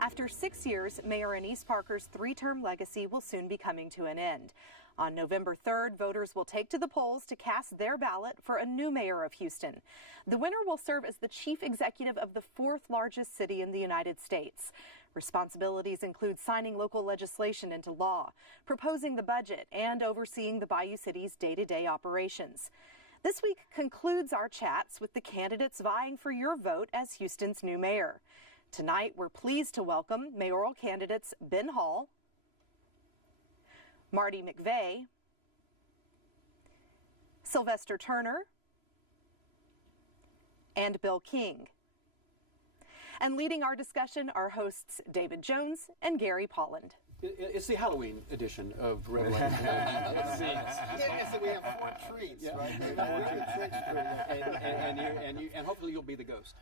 After 6 years, Mayor Anise Parker's three-term legacy will soon be coming to an end. On November 3rd, voters will take to the polls to cast their ballot for a new mayor of Houston. The winner will serve as the chief executive of the fourth largest city in the United States. Responsibilities include signing local legislation into law, proposing the budget, and overseeing the Bayou City's day-to-day operations. This week concludes our chats with the candidates vying for your vote as Houston's new mayor. Tonight, we're pleased to welcome mayoral candidates Ben Hall, Marty McVey, Sylvester Turner, and Bill King. And leading our discussion are hosts David Jones and Gary Polland. It's the Halloween edition of Revelation. We have 4 treats, right? And hopefully you'll be the ghost.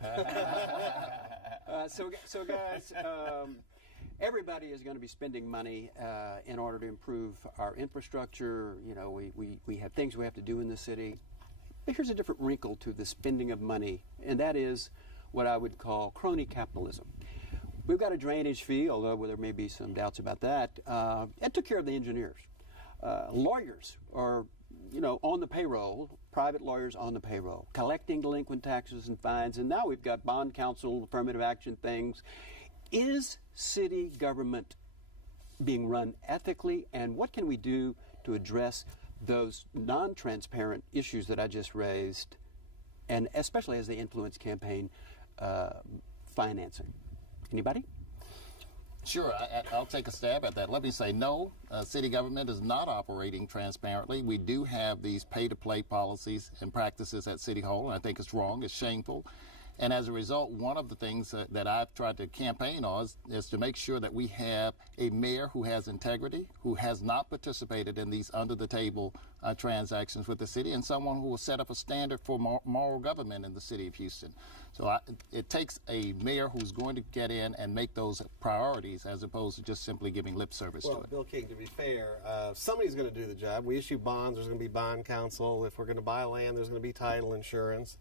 So guys, everybody is going to be spending money in order to improve our infrastructure. You know, we have things we have to do in the city. But here's a different wrinkle to the spending of money, and that is what I would call crony capitalism. We've got a drainage fee, although there may be some doubts about that. It took care of the engineers. Lawyers are, on the payroll, private lawyers on the payroll, collecting delinquent taxes and fines, and now we've got bond counsel, affirmative action things. Is city government being run ethically, and what can we do to address those non-transparent issues that I just raised, and especially as they influence campaign financing? Anybody? Sure, I'll take a stab at that. Let me say no, city government is not operating transparently. We do have these pay-to-play policies and practices at City Hall, and I think it's wrong, it's shameful. And as a result, one of the things that I've tried to campaign on is to make sure that we have a mayor who has integrity, who has not participated in these under-the-table transactions with the city, and someone who will set up a standard for moral government in the city of Houston. So it takes a mayor who's going to get in and make those priorities as opposed to just simply giving lip service to it. Well, Bill King, to be fair, somebody's going to do the job. We issue bonds. There's going to be bond counsel. If we're going to buy land, there's going to be title insurance.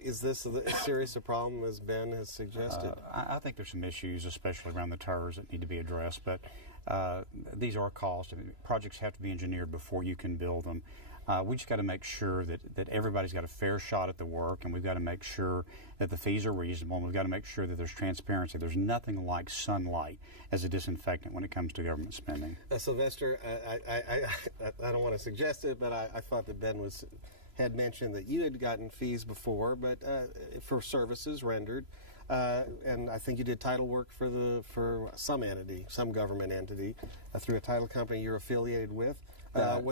Is this as serious a problem as Ben has suggested? I think there's some issues, especially around the TERS, that need to be addressed. But these are costs. I mean, projects have to be engineered before you can build them. We just got to make sure that everybody's got a fair shot at the work, and we've got to make sure that the fees are reasonable, and we've got to make sure that there's transparency. There's nothing like sunlight as a disinfectant when it comes to government spending. Sylvester, I don't want to suggest it, but I thought that Ben had mentioned that you had gotten fees before, but for services rendered, and I think you did title work for some entity, some government entity, through a title company you're affiliated with. That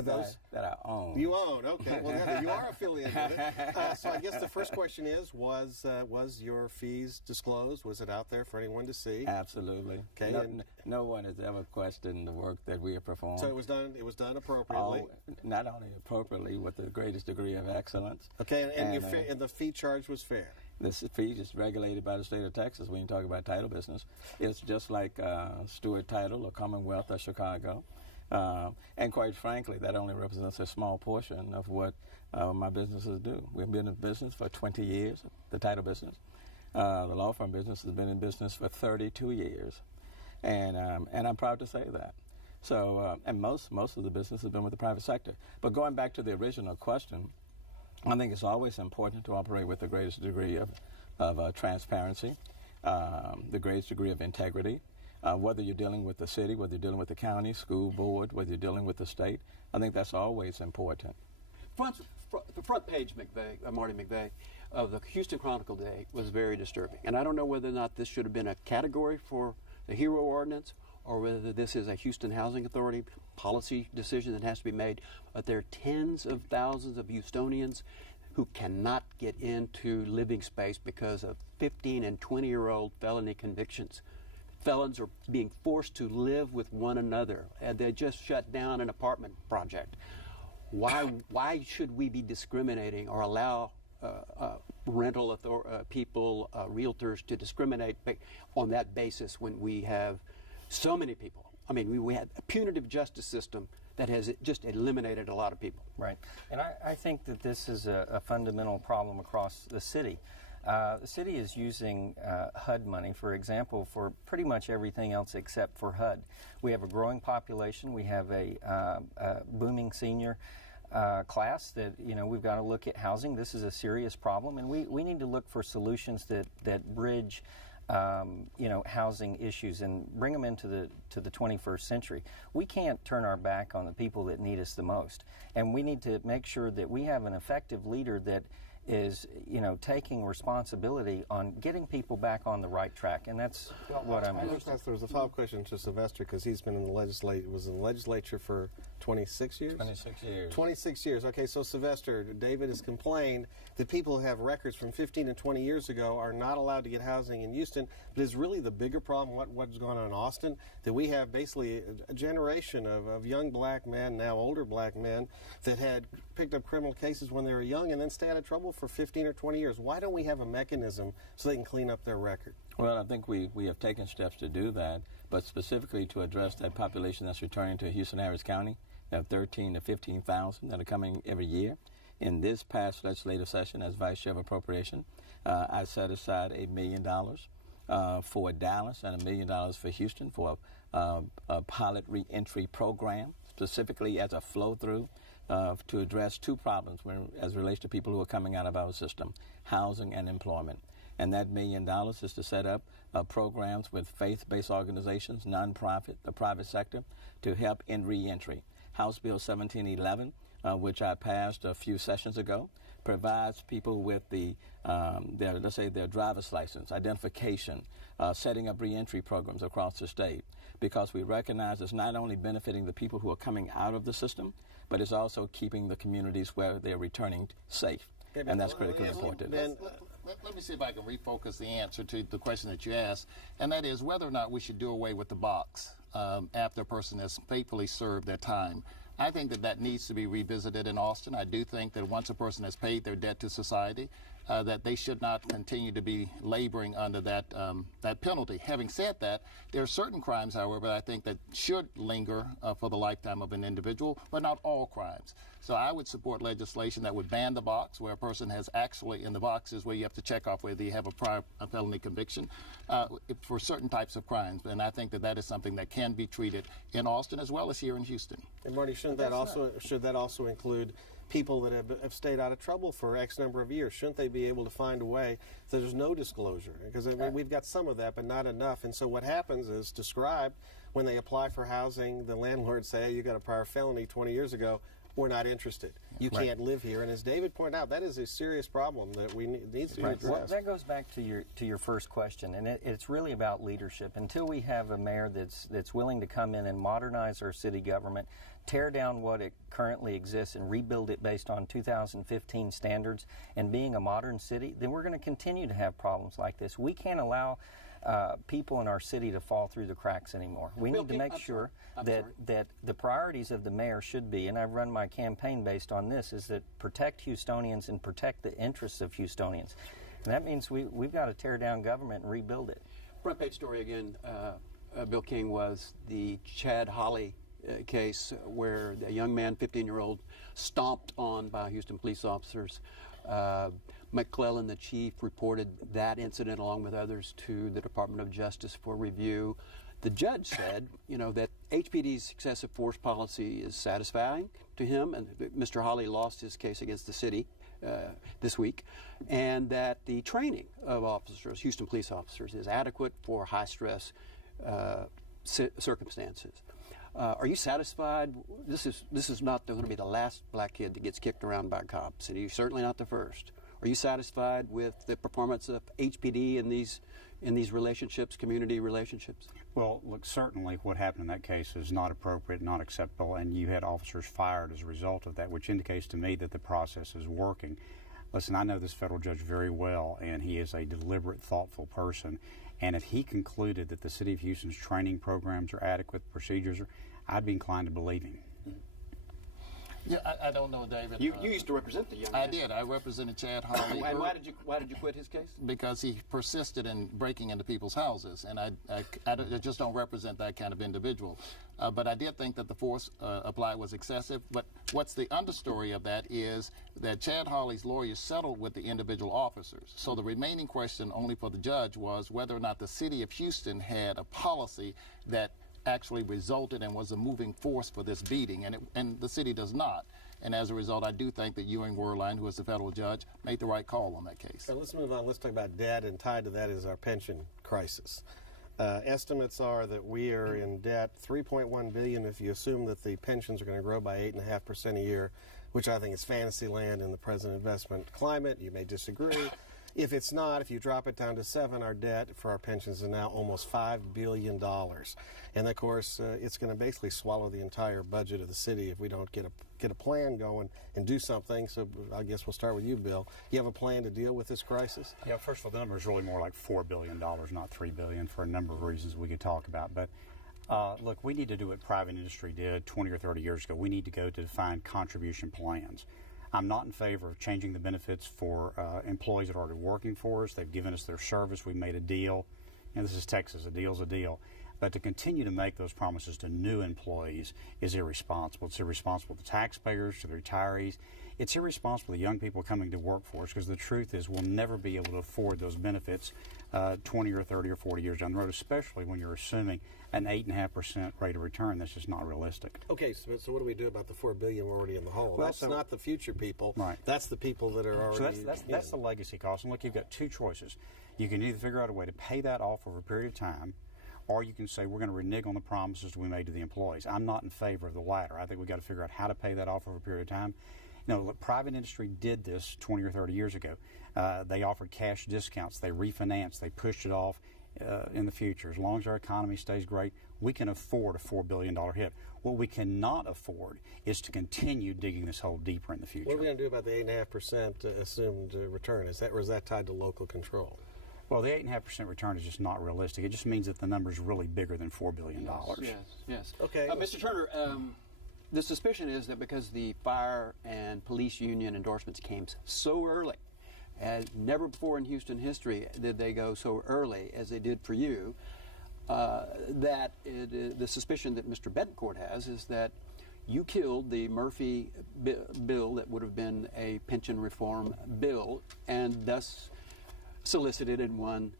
I own. You own, okay. Well, you are affiliated with it. So I guess the first question is, was your fees disclosed? Was it out there for anyone to see? Absolutely. Okay. No one has ever questioned the work that we have performed. So it was done appropriately? Not only appropriately, with the greatest degree of excellence. Okay, and the fee charge was fair? This fee is regulated by the state of Texas when you talk about title business. It's just like Stewart Title or Commonwealth or Chicago. And quite frankly, that only represents a small portion of what my businesses do. We've been in business for 20 years, the title business. The law firm business has been in business for 32 years. And I'm proud to say that. So, and most of the business has been with the private sector. But going back to the original question, I think it's always important to operate with the greatest degree of transparency, the greatest degree of integrity. Whether you're dealing with the city, whether you're dealing with the county, school board, whether you're dealing with the state, I think that's always important. The front page, Marty McVey, of the Houston Chronicle today was very disturbing. And I don't know whether or not this should have been a category for the HERO ordinance or whether this is a Houston Housing Authority policy decision that has to be made. But there are tens of thousands of Houstonians who cannot get into living space because of 15 and 20-year-old felony convictions. Felons are being forced to live with one another, and they just shut down an apartment project. Why should we be discriminating or allow rental people, realtors, to discriminate on that basis when we have so many people? I mean, we had a punitive justice system that has just eliminated a lot of people. Right. And I think that this is a fundamental problem across the city. The city is using HUD money, for example, for pretty much everything else except for HUD. We have a growing population. We have a booming senior class that, we've got to look at housing. This is a serious problem, and we need to look for solutions that bridge housing issues and bring them into the 21st century. We can't turn our back on the people that need us the most, and we need to make sure that we have an effective leader that is, taking responsibility on getting people back on the right track, and that's what I'm interested in. There was a follow-up question to Sylvester, because he's been in the legislature for 26 years? 26 years. 26 years. Okay, so Sylvester, David has complained that people who have records from 15 and 20 years ago are not allowed to get housing in Houston, but is really the bigger problem what's going on in Austin, that we have basically a generation of young black men, now older black men, that had picked up criminal cases when they were young and then stay out of trouble for 15 or 20 years. Why don't we have a mechanism so they can clean up their record? Well, I think we have taken steps to do that, but specifically to address that population that's returning to Houston-Harris County. We have 13 to 15,000 that are coming every year. In this past legislative session, as Vice Chair of Appropriation, I set aside $1 million for Dallas and $1 million for Houston for a pilot reentry program, specifically as a flow-through to address two problems as it relates to people who are coming out of our system: housing and employment. And that $1 million is to set up programs with faith-based organizations, nonprofit, the private sector, to help in reentry. House Bill 1711, which I passed a few sessions ago, provides people with their driver's license, identification, setting up reentry programs across the state, because we recognize it's not only benefiting the people who are coming out of the system, but it's also keeping the communities where they're returning safe. And that's critically important. Let me see if I can refocus the answer to the question that you asked, and that is whether or not we should do away with the box after a person has faithfully served their time. I think that needs to be revisited in Austin. I do think that once a person has paid their debt to society, that they should not continue to be laboring under that penalty. Having said that, there are certain crimes, however, I think that should linger for the lifetime of an individual, but not all crimes. So I would support legislation that would ban the box, where a person has actually, in the boxes where you have to check off whether you have a felony conviction for certain types of crimes. And I think that is something that can be treated in Austin as well as here in Houston. And Marty, should that also include people that have stayed out of trouble for X number of years? Shouldn't they be able to find a way so there's no disclosure? Because we've got some of that, but not enough. And so what happens is, described, when they apply for housing, the landlords say, hey, you got a prior felony 20 years ago, we're not interested. You can't live here. And as David pointed out, that is a serious problem that needs to be addressed. Well, that goes back to your first question, and it's really about leadership. Until we have a mayor that's willing to come in and modernize our city government, tear down what it currently exists and rebuild it based on 2015 standards and being a modern city, then we're going to continue to have problems like this. We can't allow people in our city to fall through the cracks anymore. We need to make sure that the priorities of the mayor should be, and I've run my campaign based on this, is that protect Houstonians and protect the interests of Houstonians. And that means we've got to tear down government and rebuild it. Front page story again, Bill King, was the Chad Holly case where a young man, 15-year-old, stomped on by Houston police officers. McClellan, the chief, reported that incident along with others to the Department of Justice for review. The judge said, that HPD's excessive force policy is satisfying to him, and Mr. Holly lost his case against the city this week, and that the training of officers, Houston police officers, is adequate for high-stress circumstances. Are you satisfied? This is not going to be the last black kid that gets kicked around by cops, and you're certainly not the first. Are you satisfied with the performance of HPD in these relationships, community relationships? Well, look, certainly what happened in that case is not appropriate, not acceptable, and you had officers fired as a result of that, which indicates to me that the process is working. Listen, I know this federal judge very well, and he is a deliberate, thoughtful person, and if he concluded that the City of Houston's training programs are adequate, procedures are, I'd be inclined to believe him. Yeah, I don't know, David. You used to represent the young man. I did. I represented Chad Hawley. And why did you quit his case? Because he persisted in breaking into people's houses, and I just don't represent that kind of individual. But I did think that the force applied was excessive. But what's the understory of that is that Chad Hawley's lawyers settled with the individual officers. So the remaining question only for the judge was whether or not the city of Houston had a policy that actually resulted and was a moving force for this beating, and the city does not. And as a result, I do think that Ewing Werlein, who is the federal judge, made the right call on that case. So let's move on. Let's talk about debt, and tied to that is our pension crisis. Estimates are that we are in debt $3.1 billion if you assume that the pensions are going to grow by 8.5% a year, which I think is fantasy land in the present investment climate. You may disagree. If it's not, if you drop it down to 7, our debt for our pensions is now almost $5 billion. And of course, it's going to basically swallow the entire budget of the city if we don't get a plan going and do something. So I guess we'll start with you, Bill. You have a plan to deal with this crisis? Yeah, first of all, the number is really more like $4 billion, not $3 billion, for a number of reasons we could talk about. But look, we need to do what private industry did 20 or 30 years ago. We need to go to define contribution plans. I'm not in favor of changing the benefits for employees that are already working for us. They've given us their service. We made a deal. And this is Texas. A deal's a deal. But to continue to make those promises to new employees is irresponsible. It's irresponsible to taxpayers, to the retirees. It's irresponsible to young people coming to work for us, because the truth is we'll never be able to afford those benefits 20 or 30 or 40 years down the road, especially when you're assuming an 8.5% rate of return. That's just not realistic. Okay, so what do we do about the $4 billion we're already in the hole? Well, that's not the future people. Right. That's the people that are already. So that's the legacy cost. And look, you've got two choices. You can either figure out a way to pay that off over a period of time, or you can say we're going to renege on the promises we made to the employees. I'm not in favor of the latter. I think we've got to figure out how to pay that off over a period of time. You know, look, private industry did this 20 or 30 years ago. They offered cash discounts. They refinanced. They pushed it off in the future. As long as our economy stays great, we can afford a $4 billion hit. What we cannot afford is to continue digging this hole deeper in the future. What are we going to do about the 8.5% assumed return? Is that tied to local control? Well, the 8.5% return is just not realistic. It just means that the number is really bigger than $4 billion. Yes. Okay. Mr. Turner, the suspicion is that because the fire and police union endorsements came so early, and never before in Houston history did they go so early as they did for you, that the suspicion that Mr. Betancourt has is that you killed the Murphy bill that would have been a pension reform bill, and thus solicited and won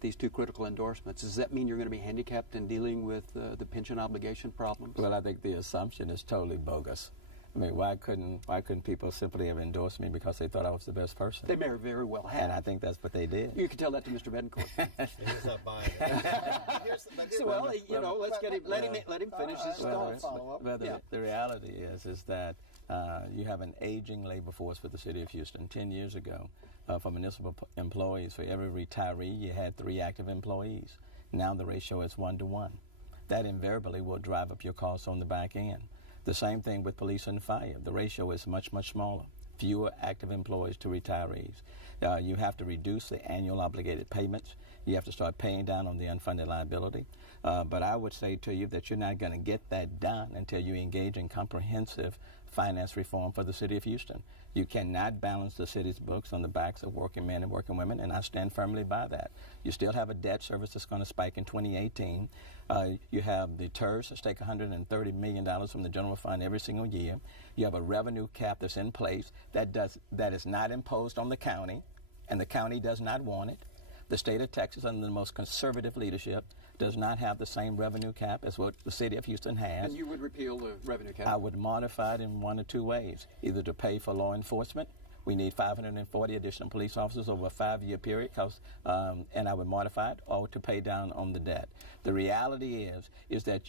these two critical endorsements. Does that mean you're going to be handicapped in dealing with the pension obligation problems? Well, I think the assumption is totally bogus. I mean, why couldn't people simply have endorsed me because they thought I was the best person? They may very well have. And I think that's what they did. You can tell that to Mr. Betancourt. He's not buying it. So, well, let's get him. Let him finish his thoughts. But the reality is that you have an aging labor force with the city of Houston. 10 years ago, for municipal employees, for every retiree, you had 3 active employees. Now the ratio is 1 to 1. That invariably will drive up your costs on the back end. The same thing with police and fire. The ratio is much, much smaller. Fewer active employees to retirees. You have to reduce the annual obligated payments. You have to start paying down on the unfunded liability. But I would say to you that you're not going to get that done until you engage in comprehensive finance reform for the city of Houston. You cannot balance the city's books on the backs of working men and working women, and I stand firmly by that. You still have a debt service that's going to spike in 2018. You have the TERS that take $130 million from the general fund every single year. You have a revenue cap that's in place that is not imposed on the county, and the county does not want it. The state of Texas, under the most conservative leadership, does not have the same revenue cap as what the city of Houston has. And you would repeal the revenue cap? I would modify it in 1 or 2 ways. Either to pay for law enforcement. We need 540 additional police officers over a 5-year period, and I would modify it, or to pay down on the debt. The reality is that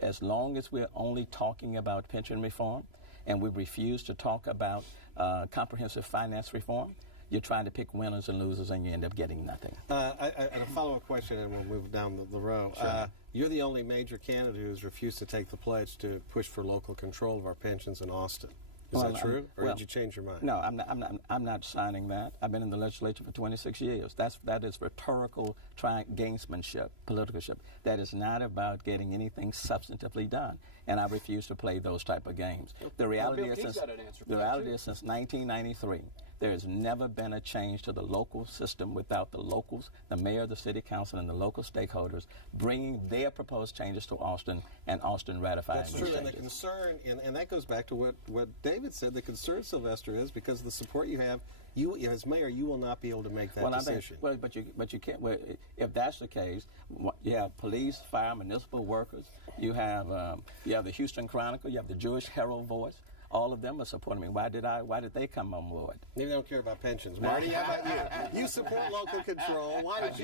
as long as we're only talking about pension reform, and we refuse to talk about comprehensive finance reform, you're trying to pick winners and losers, and you end up getting nothing. And a follow-up question, and we'll move down the row. Sure. You're the only major candidate who's refused to take the pledge to push for local control of our pensions in Austin. Is that true, or did you change your mind? No, I'm not signing that. I've been in the legislature for 26 years. That is rhetorical gamesmanship, politicalship. That is not about getting anything substantively done. And I refuse to play those type of games. The reality is, since 1993, there has never been a change to the local system without the locals, the mayor, the city council, and the local stakeholders bringing their proposed changes to Austin and Austin ratifying That's those true, changes. and the concern, and that goes back to what David said, the concern, Sylvester, is because of the support you have, you as mayor, you will not be able to make that decision. But you can't. Well, if that's the case, you have police, fire, municipal workers. You have the Houston Chronicle. You have the Jewish Herald Voice. All of them are supporting me. Why did they come on board? They don't care about pensions. Marty, how about you? You support local control. Why did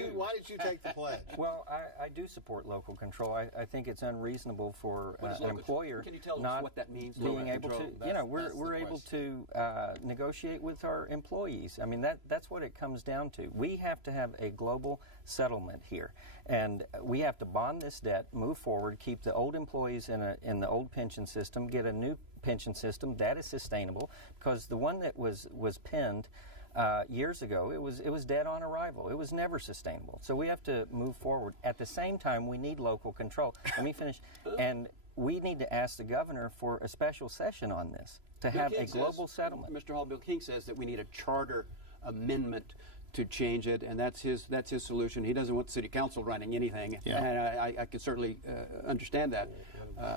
you take the pledge? Well, I do support local control. I think it's unreasonable for an employer Can you tell not us what that means? being able to. We're able to negotiate with our employees. I mean, that's what it comes down to. We have to have a global settlement here, and we have to bond this debt, move forward, keep the old employees in the old pension system, get a new pension system that is sustainable, because the one that was pinned years ago, it was dead on arrival. It was never sustainable. So we have to move forward. At the same time, we need local control. Let me finish. And we need to ask the governor for a special session on this to have a global settlement. Mr. Hall, Bill King says that we need a charter amendment to change it, and that's his solution. He doesn't want the city council running anything, and I can certainly understand that.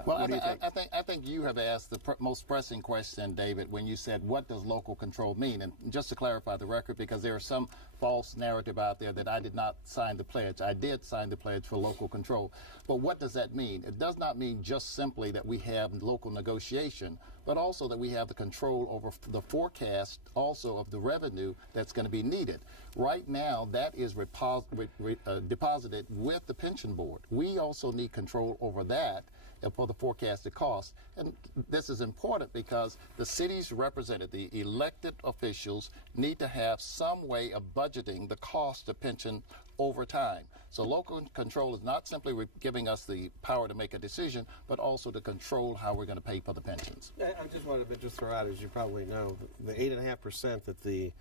Well, I think you have asked the most pressing question, David, when you said, what does local control mean? And just to clarify the record, because there is some false narrative out there that I did not sign the pledge. I did sign the pledge for local control. But what does that mean? It does not mean just simply that we have local negotiation, but also that we have the control over the forecast also of the revenue that's going to be needed. Right now, that is deposited with the pension board. We also need control over that for the forecasted costs. And this is important because the city's represented, the elected officials, need to have some way of budgeting the cost of pension over time. So local control is not simply giving us the power to make a decision, but also to control how we're going to pay for the pensions. I just wanted to throw out, as you probably know, the 8.5% that the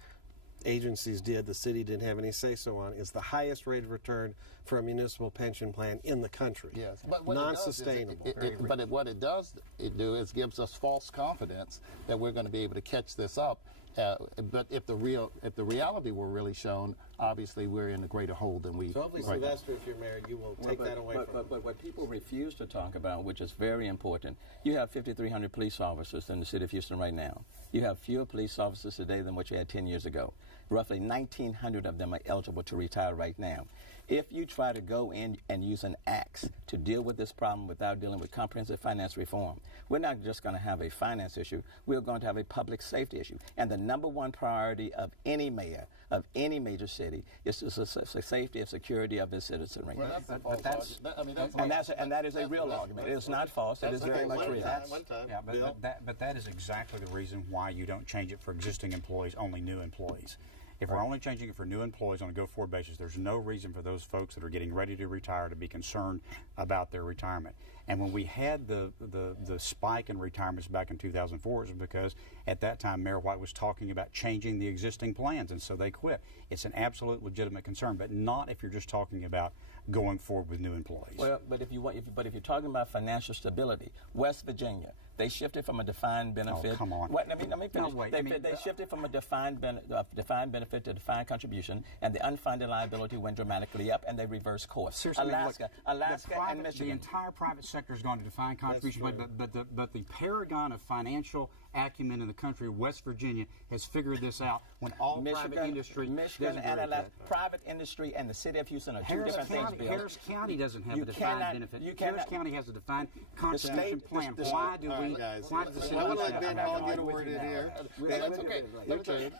agencies did, the city didn't have any say-so on, is the highest rate of return for a municipal pension plan in the country. Yes, but non-sustainable. But what it does do is gives us false confidence that we're going to be able to catch this up. But if the reality were really shown, obviously we're in a greater hole than we. So hopefully, Sylvester, if you're married, you will take that away from. But what people refuse to talk about, which is very important, you have 5,300 police officers in the city of Houston right now. You have fewer police officers today than what you had 10 years ago. Roughly 1,900 of them are eligible to retire right now. If you try to go in and use an axe to deal with this problem without dealing with comprehensive finance reform, we're not just going to have a finance issue, we're going to have a public safety issue. And the number one priority of any mayor, of any major city, is the safety and security of his citizenry. Well, that is a real argument. It is not false. It is very much real. Yeah, but that is exactly the reason why you don't change it for existing employees, only new employees. If we're only changing it for new employees on a go-forward basis, there's no reason for those folks that are getting ready to retire to be concerned about their retirement. And when we had the spike in retirements back in 2004, it was because at that time Mayor White was talking about changing the existing plans, and so they quit. It's an absolute legitimate concern, but not if you're just talking about going forward with new employees. Well, but if you're talking about financial stability, West Virginia, they shifted from a defined benefit. Oh, come on. Let me finish. No, wait, they shifted from a defined benefit to defined contribution, and the unfunded liability went dramatically up, and they reversed course. Seriously, Alaska and Michigan. The entire private sector has gone to defined contribution, but the paragon of financial acumen in the country, West Virginia, has figured this out when all private industry Michigan and Alaska, private industry and the city of Houston are two different things. Harris County doesn't have a defined benefit. Harris County has a defined contribution plan. Why do we? Why does the city? I would like Ben Hall get a word in here. That's okay. Let me tell you,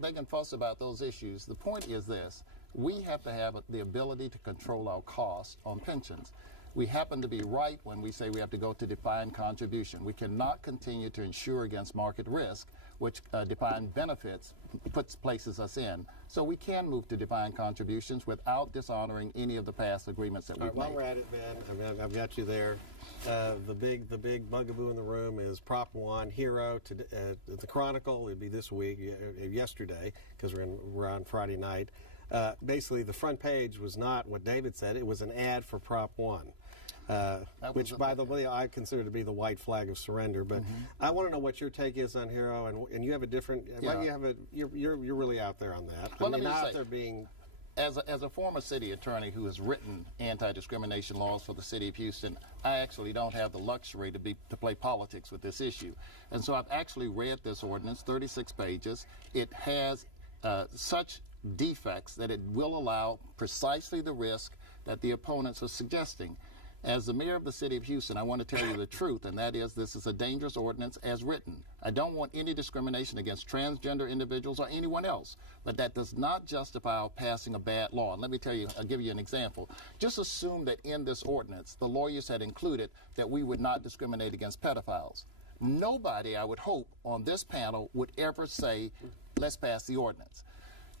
they can fuss about those issues. The point is this: we have to have the ability to control our costs on pensions. We happen to be right when we say we have to go to defined contribution. We cannot continue to insure against market risk, which defined benefits places us in. So we can move to defined contributions without dishonoring any of the past agreements that we've made. While we're at it, Ben, I've got you there. The big bugaboo in the room is Prop 1 Hero. The Chronicle, it'd be this week, yesterday, because we're on Friday night. Basically, the front page was not what David said. It was an ad for Prop 1. Which, by the way, I consider to be the white flag of surrender. But I want to know what your take is on Hero, and you have a different. Yeah. Well, you have you're really out there on that. Well, I mean, let me out say, there being. As a former city attorney who has written anti-discrimination laws for the city of Houston, I actually don't have the luxury to play politics with this issue. And so I've actually read this ordinance, 36 pages. It has such defects that it will allow precisely the risk that the opponents are suggesting. As the mayor of the city of Houston, I want to tell you the truth, and that is this is a dangerous ordinance as written. I don't want any discrimination against transgender individuals or anyone else, but that does not justify passing a bad law. And let me tell you, I'll give you an example. Just assume that in this ordinance, the lawyers had included that we would not discriminate against pedophiles. Nobody, I would hope, on this panel would ever say, let's pass the ordinance.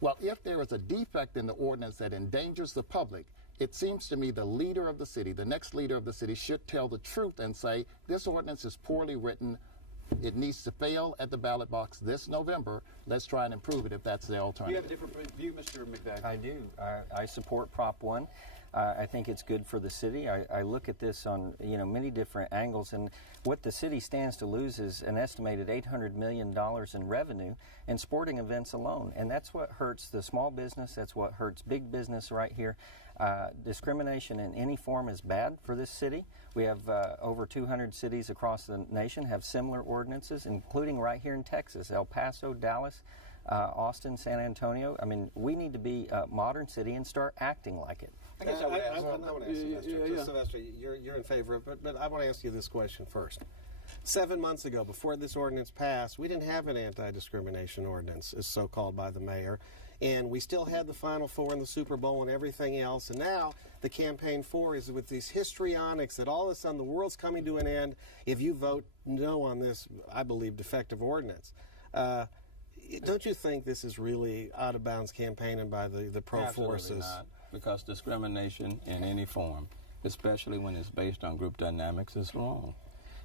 Well, if there is a defect in the ordinance that endangers the public, it seems to me the leader of the city, the next leader of the city, should tell the truth and say, this ordinance is poorly written. It needs to fail at the ballot box this November. Let's try and improve it if that's the alternative. Do you have a different view, Mr. McVey? I do. I support Prop 1. I think it's good for the city. I look at this on many different angles, and what the city stands to lose is an estimated $800 million in revenue in sporting events alone, and that's what hurts the small business. That's what hurts big business right here. Discrimination in any form is bad for this city. We have over 200 cities across the nation have similar ordinances, including right here in Texas, El Paso, Dallas, Austin, San Antonio. I mean, we need to be a modern city and start acting like it. I guess I want to ask Sylvester. Sylvester, you're in favor of it, but I want to ask you this question first. 7 months ago, before this ordinance passed, we didn't have an anti-discrimination ordinance, as so-called by the mayor, and we still had the Final Four and the Super Bowl and everything else, and now the campaign for is with these histrionics that all of a sudden the world's coming to an end if you vote no on this, I believe, defective ordinance. Don't you think this is really out-of-bounds campaigning by the pro-forces? Not, because discrimination in any form, especially when it's based on group dynamics, is wrong.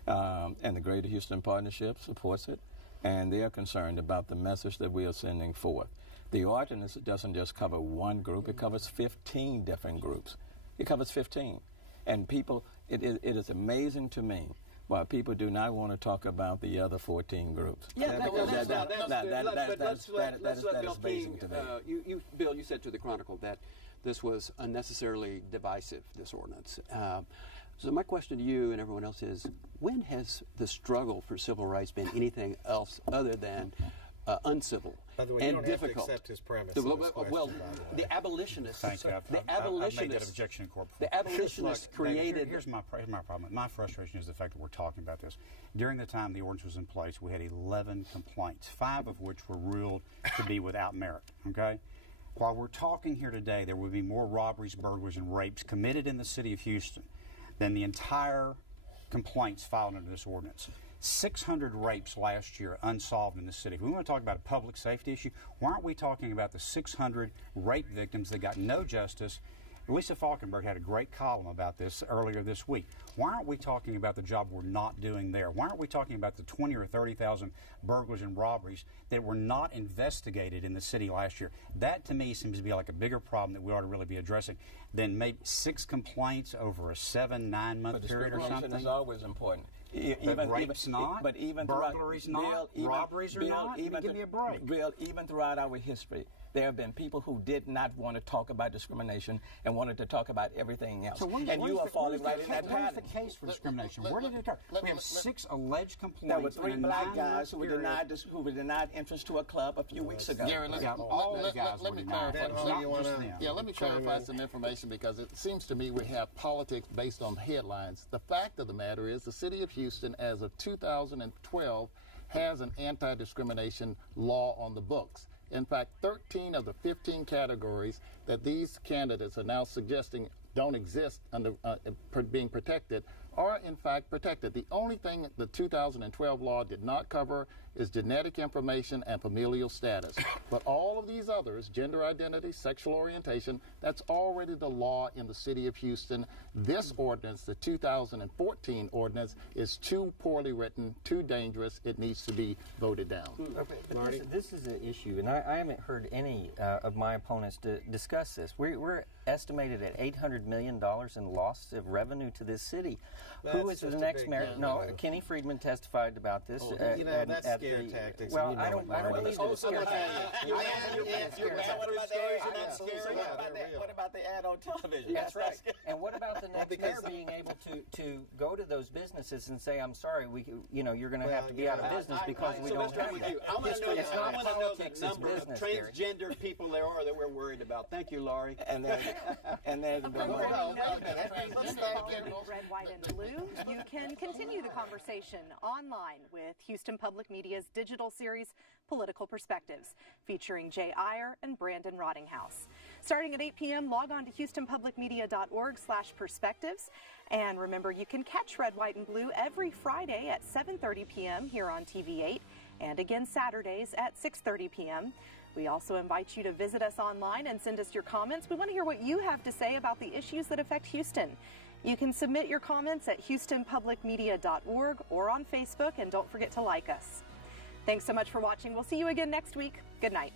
And the Greater Houston Partnership supports it, and they are concerned about the message that we are sending forth. The ordinance doesn't just cover one group, it covers 15 different groups. It covers 15. And people, it is amazing to me why people do not want to talk about the other 14 groups. Yeah, let's let Bill King, Bill, you said to the Chronicle that this was unnecessarily divisive, this ordinance. So my question to you and everyone else is, when has the struggle for civil rights been anything else other than uncivil By the way, you and don't difficult? have to accept his premise. In this question, Well, by the way. the abolitionists, Thank you. the I've made that abolitionists, objection in court before. the abolitionists created. Here's my problem. My frustration is the fact that we're talking about this. During the time the ordinance was in place, we had 11 complaints, 5 of which were ruled to be without merit. Okay. While we're talking here today, there will be more robberies, burglaries, and rapes committed in the city of Houston than the entire complaints filed under this ordinance. 600 rapes last year unsolved in the city. If we want to talk about a public safety issue, why aren't we talking about the 600 rape victims that got no justice? Lisa Falkenberg had a great column about this earlier this week. Why aren't we talking about the job we're not doing there? Why aren't we talking about the 20 or 30,000 burglaries and robberies that were not investigated in the city last year? That, to me, seems to be like a bigger problem that we ought to really be addressing than maybe 6 complaints over a 7-9 month period or something. Discrimination is always important. Rapes not, but even burglaries not, robberies are not. Give me a break. Bill, even throughout our history, there have been people who did not want to talk about discrimination and wanted to talk about everything else. So and you are falling right in that pattern. pattern. What is the case for discrimination? Where did it occur? We have 6 alleged complaints. There were 3 in a black 9-month guys who were period. denied entrance to a club a few weeks ago. Gary, let me clarify some information, because it seems to me we have politics based on headlines. The fact of the matter is the city of Houston, as of 2012, has an anti-discrimination law on the books. In fact, 13 of the 15 categories that these candidates are now suggesting don't exist under being protected are in fact protected. The only thing the 2012 law did not cover is genetic information and familial status. But all of these others, gender identity, sexual orientation, that's already the law in the city of Houston. This ordinance, the 2014 ordinance, is too poorly written, too dangerous. It needs to be voted down. Okay, but this is an issue, and I haven't heard any of my opponents discuss this. We're estimated at $800 million in loss of revenue to this city. Who is the next mayor? No, Kenny Friedman testified about this. That's scare tactics. Well, I don't believe it's scare tactics. What about the ad on television? That's right. And what about the next mayor being able to go to those businesses and say, "I'm sorry, you're going to have to be out of business because we don't have that." I want to know It's not politics, the it's number of business, Gary. transgender people there are that we're worried about. Thank you, Laurie. And then Red, white, and blue. You can continue the conversation online with Houston Public Media's digital series, Political Perspectives, featuring Jay Iyer and Brandon Rottinghouse. Starting at 8 p.m., log on to houstonpublicmedia.org/perspectives. And remember, you can catch Red, White, and Blue every Friday at 7:30 p.m. here on TV8, and again Saturdays at 6:30 p.m. We also invite you to visit us online and send us your comments. We want to hear what you have to say about the issues that affect Houston. You can submit your comments at houstonpublicmedia.org or on Facebook, and don't forget to like us. Thanks so much for watching. We'll see you again next week. Good night.